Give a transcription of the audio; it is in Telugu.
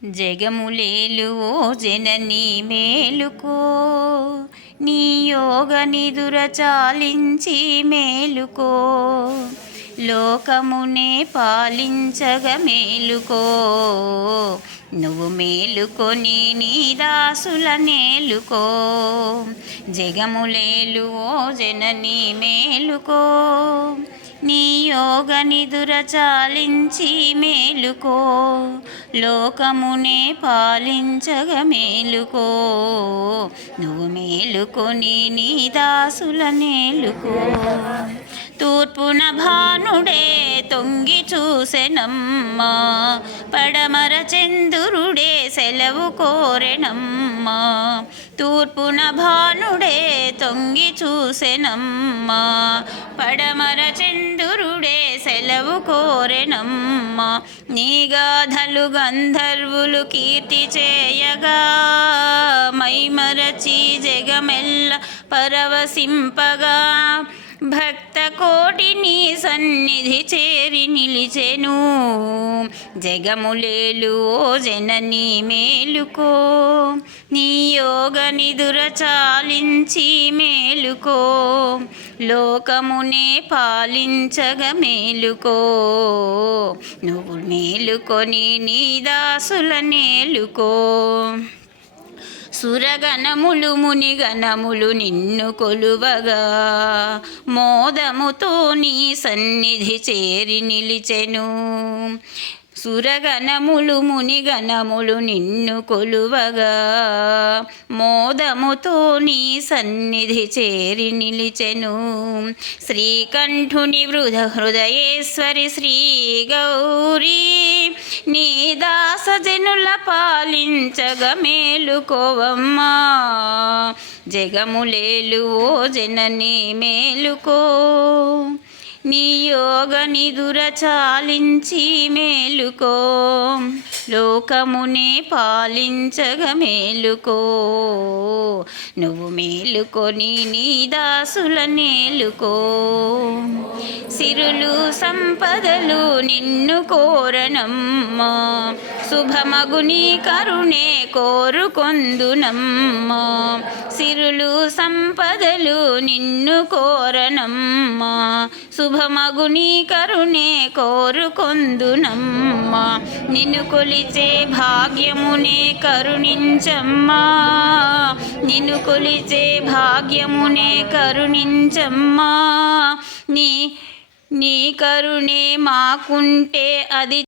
జగములేలు ఓ జననీ మేలుకో, నీ యోగ నిదుర చాలించి మేలుకో, లోకమునే పాలించగ మేలుకో. నువ్వు మేలుకొని నీ దాసుల నేలుకో, జగములేలు ఓ జననీ మేలుకో, నీ యోగ నిదుర చాలించి మేలుకో, లోకమునే పాలించగ మేలుకో. నువ్వు మేలుకొని నీ దాసుల నేలుకో. తూర్పున భానుడే తొంగి చూసెనమ్మా, పడమర చంద్రుడే సెలవు కోరెనమ్మా. తూర్పున భానుడే తొంగి చూసెనమ్మా, పడమర చంద్రుడే సెలవు కోరెనమ్మా. నీ గాథలు గంధర్వులు కీర్తి చేయగా, మైమరచి జగమెల్ల పరవశింపగా, భక్త కోటి నీ సన్నిధి చేరి నిలిచెను. జగములేలు ఓ జననీ మేలుకో, నీ యోగ నిదుర చాలించి మేలుకో, లోకమునే పాలించగ మేలుకో. నువ్వు మేలుకొని నీ దాసుల నేలుకో. సురగణములు మునిగణములు నిన్ను కొలువగా, మోదముతో నీ సన్నిధి చేరి నిలిచెను. సురగణములు మునిగణములు నిన్ను కొలువగా, మోదముతో నీ సన్నిధి చేరి నిలిచెను. శ్రీకంఠుని హృదయేశ్వరి శ్రీ గౌరీ, నీ దాసజనుల పాలించగ మేలుకోవమ్మా. జగములేలు ఓ జననీ మేలుకో, నీ యోగ నిదుర చాలించి మేలుకో, లోకమునే పాలించగ మేలుకో. నువ్వు మేలుకొని నీ దాసుల నేలుకో. సిరులు సంపదలు నిన్ను కోరనమ్మా, శుభమగు నీ కరుణే కోరుకొందునమ్మా. సిరులు సంపదలు నిన్ను కోరనమ్మా, శుభమగు నీ కరుణే కోరుకొందునమ్మా. నిన్ను కొలిచే భాగ్యమునే కరుణించమ్మా, నిన్ను కొలిచే భాగ్యమునే కరుణించమ్మా. నీ కరుణే మాకుంటే అది